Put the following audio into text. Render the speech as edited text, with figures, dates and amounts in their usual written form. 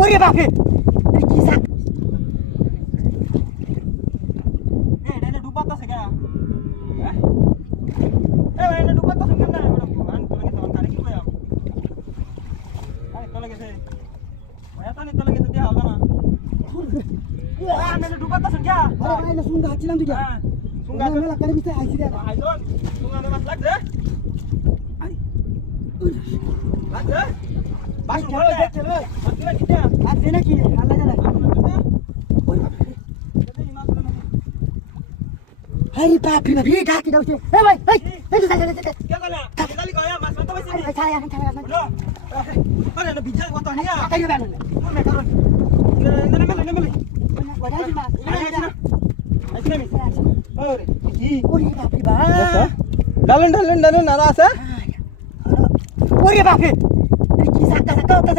ওরে বাপরে কি সাক এটা না ডুবাতাছে কে এটা ডুবাতাছে কেন না আন তোলে গেছে আরে কি কইয়া আরে তোলে গেছে এটা নি তোলে গেছে দেয়া হবে না এটা ডুবাতাছে কে আরে না সুন্দর আছিলাম তুই হ্যাঁ সুঙ্গা মেলা করে বিতে আইছি রে আইজন সুঙ্গা মাছ লাগছে লাগছে বাস চলো চলো আজকে কি দেয়া আর দেনা কি আল্লাহ জানে আরে বাপ রে বাপ এই ডাকি দাও এ ভাই এই এই কে কলা গালি কয়া মাছ মারতে পাইছিস এই ছাড়া এখন ছাড়া এখন লো আরে না বিজা কত নিয়া তাই বেল কোনে কারণ নেমে ওটাই মা আইছি আমি ওরে কি ওরে বাপ রে বাপ ডালন নারা আছে ওরে বাপ রে কি সাকা সাকা হচ্ছে